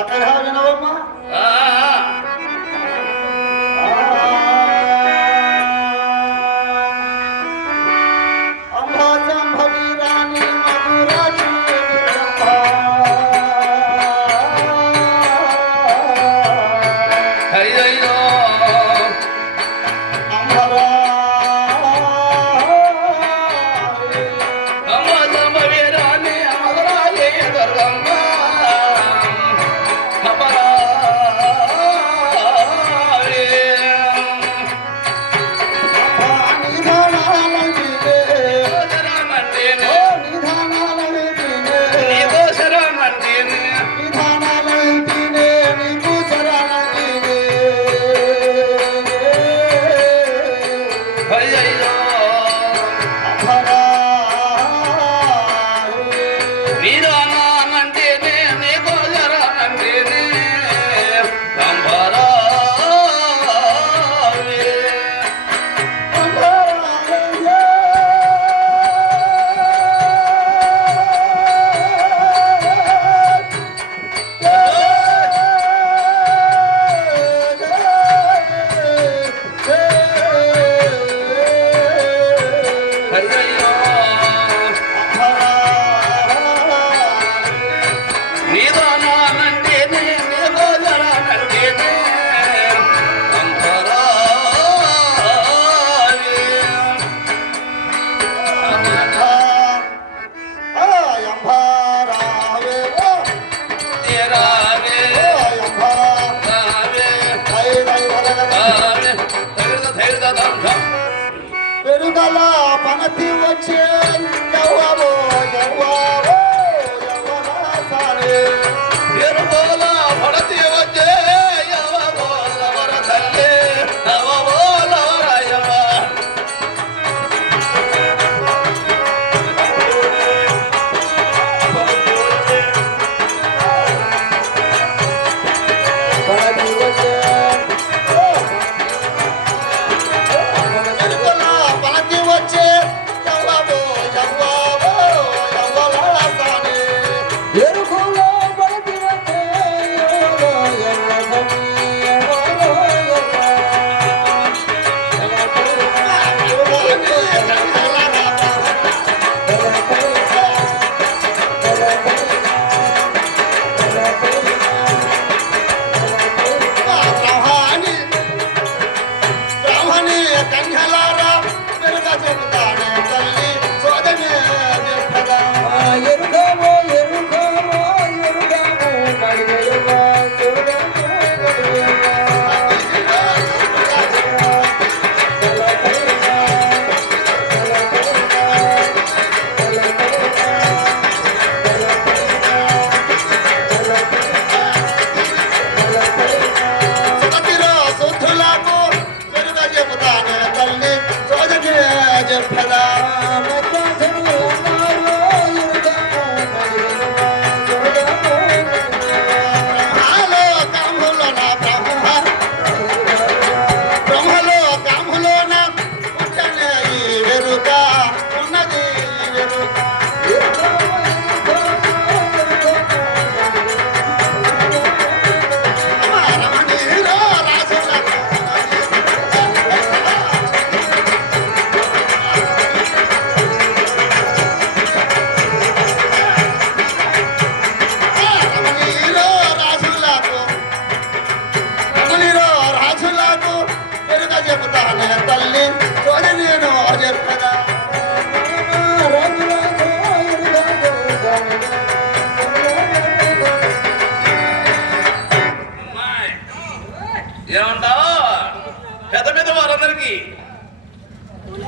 చక్కగా వినవమ్మా. పెరుగల పనతి వచ్చే యవ్వవో యవ్వవో యవ్వన సారే పెరుగల పనతి వచ్చే యవ్వవో లవర తల్లే యవ్వవో లవరయవ పనతి వచ్చే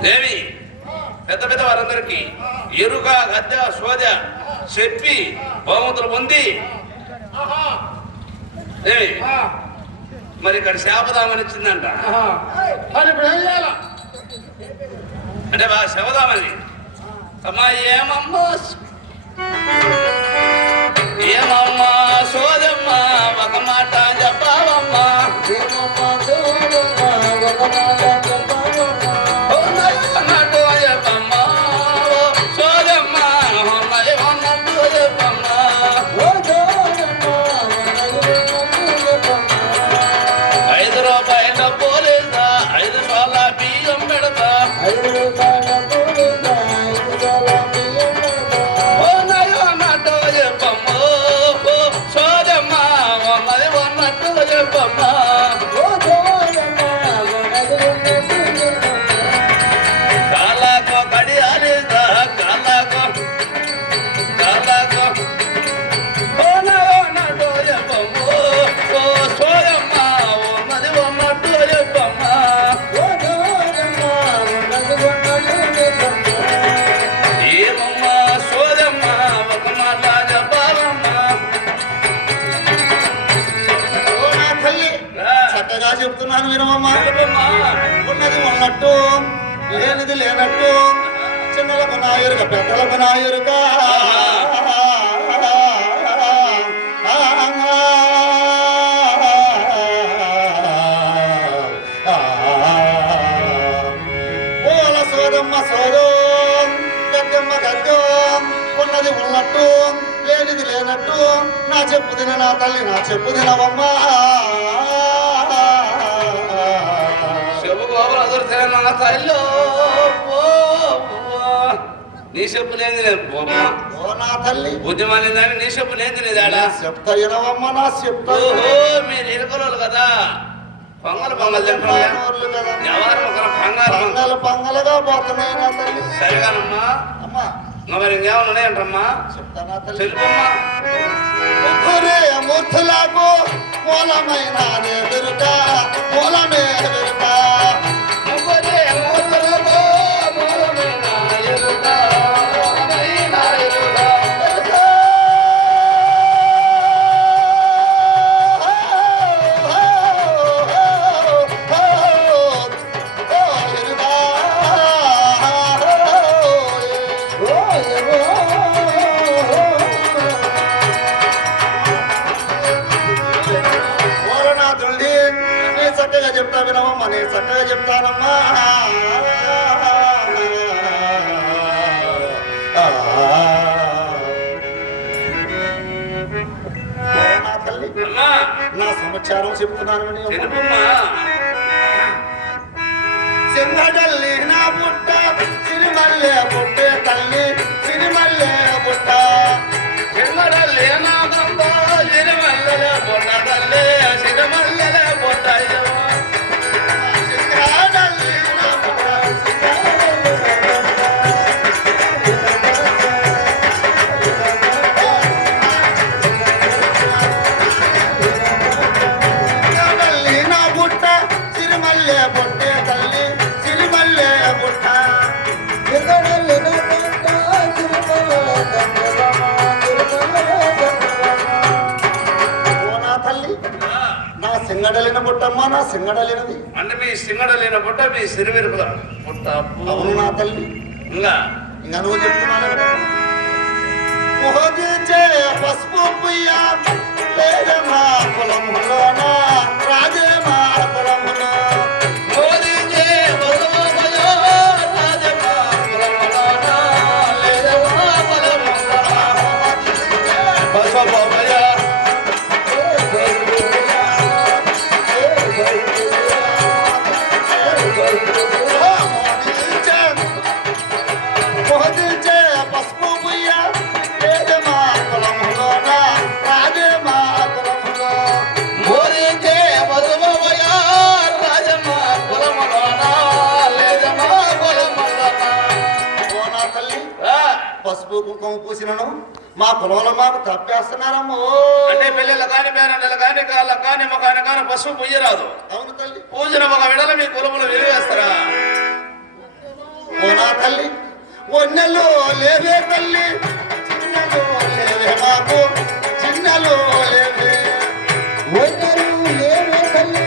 దేవి పెద్ద పెద్ద వారందరికీ ఎరుక గద్ద సోద చెప్పి బహుమతులు పొంది దేవి మరి ఇక్కడ శాపదామని ఇచ్చిందంట. అంటే బాగా శవదామని అమ్మా ఏమమ్మా ఏమమ్మా సోదమ్మా ఒక మాట చెప్పావమ్మా Oh, వినవమ్మా తెలుపమ్మా. ఉన్నది ఉన్నట్టు లేనిది లేనట్టు చిన్నలకు నా ఎరుక పెద్దలకు నా ఎరుక పూల సోదమ్మ సోదం గద్దెమ్మ గద్దెం ఉన్నది ఉన్నట్టు లేనిది లేనట్టు నా చెప్పు తిన నా తల్లి నా చెప్పు తినవమ్మా చెప్పు బాబు అదొరు నా తల్లి నీ చెప్పు లేదు నేను పోమ్మా. ఓ నా తల్లి బుద్ధిమాని దాన్ని నీ చెప్పు లేదు నేదాడా చెప్తా వినవమ్మా నా చెప్తా ఓహో మీరు ఇరుకరోలు కదా పొంగల్ పొంగల్ తింటాం ఎవరు ఒక పంగారు పంగలు పంగలుగా పోతున్నాయి నా తల్లి సరిగానమ్మా అమ్మా మరి ఇంకేమైనా ఉన్నాయంటమ్మా చెప్తా నా తల్లి తెలుపమ్మా. ఒరే మూర్తులకు మూలమైన వెరుక మూలమే వెరుక ముగ్గురే మూర్ఖులకు మూలమైన ఎరుక, మూలమైన ఎరుక. చక్కగా చెప్తా వినవమ్మా నేను చక్కగా చెప్తానమ్మా నా తల్లి అమ్మా నా సమాచారం చెప్తున్నాను విని తెలుపమ్మా. సింగడల్లి నా పుట్ట సిరిమల్లె పుట్టే తల్లి సిరిమల్లె పుట్ట చిన్నడల్లే నా బంధ సిరిమల్లెల పొట్టడల్లే సిరిమల్లెల పొట్టయ్యో. సింగడల్లి నా పుట్ట సింగడల్లి నా పుట్ట సిరిమల్లె పుట్టే తల్లి సిరిమల్లె పుట్ట ఓ నా తల్లి నా సింగడలిన పుట్టమ్మా నా సింగడలినది అంటే మీ సింగడలేన పుట్ట మీ సిరివిరుపుల పుట్ట అవును నా తల్లి ఇంకా ఇంకా నువ్వు చెప్తున్నావు కదా మోదించే పసుపు పుయ్య లేదే మా పొలములోన రాజే మా పొలములో మోదీజీ బసవమయో రాజమా కులమలాన లేదమా బలమలాన బసవమయ మోదించే పసుపు పుయ్య లేదే మా పొలములోన రాజే మా పొలములో మోదీజీ బసవమయ రాజమా కులమలాన లేదమా కులమలాన. ఓ నా తల్లి ఆ, పసుపు కుంకుమ పూసినను మా పొలంలో మాకు తప్పేస్తున్నారమ్మో అంటే పెళ్ళిళ్ళ కాని పేరంటలు కాని కాళ్ళ కాని మొకాని కాని పసుపు పుయ్యరాదు. అవును తల్లి పూజన ఒక విడల మీ కులములు విలువేస్తారా? ఓ నా తల్లి ఒన్నెలు లేవే తల్లి చిన్నలు లేవే మాకు చిన్నలు లేవే ఒన్నెలు లేవే తల్లి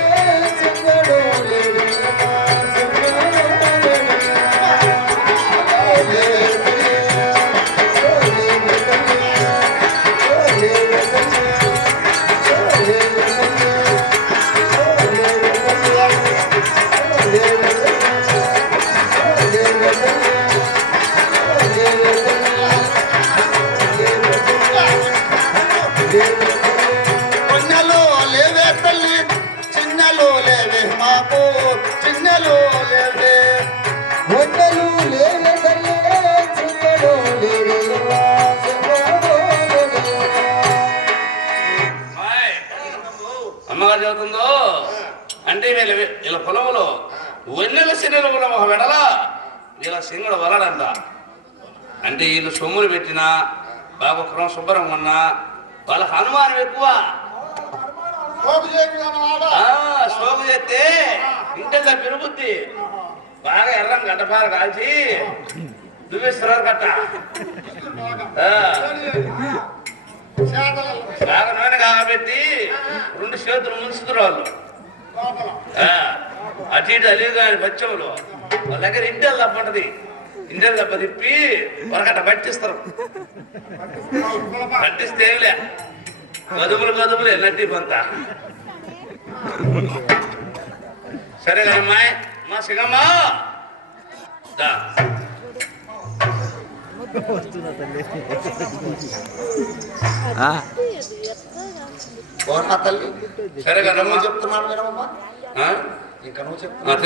చిన్నలు లేవే చిన్నలు లేవే తల్లి చిన్నలు లేవే మాకు చిన్నలు లేవే ఒన్నెలు లేవే తల్లి చిన్నలు లేవే మాయ్, అమ్మగారు చదువుతుందో అంటే వీళ్ళ పొలములో వెన్నెల సిన్నెల పొలం ఒక వెడల వీళ్ళ సింగుడు వలడంట. అంటే వీళ్ళు సొమ్ములు పెట్టినా బాగా క్రమం శుభ్రం ఉన్నా వాళ్ళకి అనుమానం ఎక్కువ. సోగు చేస్తే ఇంటెంత పెరుగుద్ది. బాగా ఎర్రం గడ్డపార కాల్చి దువ్వేస్తున్నారు కట్ట. బాగా నూనె కాగబెట్టి 2 చేతులు ముంచుతున్నారు వాళ్ళు. అటు ఇటు అలివి కానీ పచ్చములు వాళ్ళ దగ్గర ఇంటెల్ దెబ్బ ఉంటది. ఇంటెల్ దెబ్బ తిప్పి వరకట్ట పట్టిస్తారు. పట్టిస్తే ఏమిలే గదుములు ఎన్నట్టి పంత. సరే అమ్మాయి మా సింగమ్మ దా. తల్లి సరే కదా నువ్వు చెప్తున్నాను వినమ్మా. ఇంకా నువ్వు చెప్తున్నావు.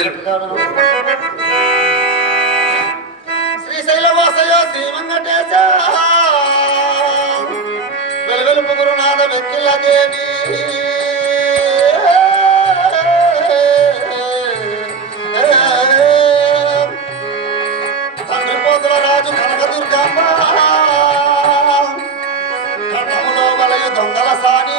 శ్రీశైలవాసయ శ్రీ వెంకటేశ వెలువెలుపు గురునాథ వెక్కిల దేవి తండ్రి పోతుల రాజు కనకదుర్గమ్మ కన్నములో వలయు దొంగల సాని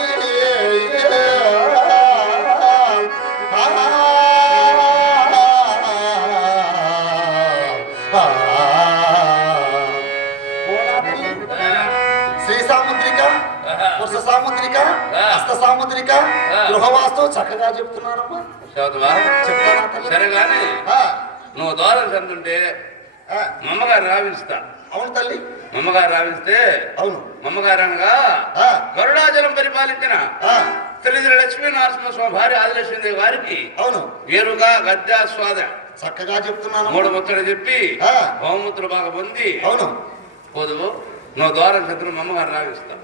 సాముద్రిక హస్త సాముద్రిక గృహవాస్తు చక్కగా చెప్తున్నారమ్మా. చెప్తానా? సరే కానీ నువ్వు దూరం చెందుంటే మమ్మగారు రావిస్తా. అవును తల్లి, మమ్మగారు రావిస్తే అవును మమ్మగారు అనగా గరుడాచలం పరిపాలించిన శ్రీ లక్ష్మీ నరసింహస్వామి భార్య ఆదిలక్ష్మీదేవి గారికి అవును వేరుగా గద్ద స్వాద చక్కగా చెప్తున్నాను. 3 ముచ్చలు చెప్పి హోమముద్రలు బాగా పొంది అవును పోదు నువ్వు దూరం చెందును మమ్మగారు రావిస్తా.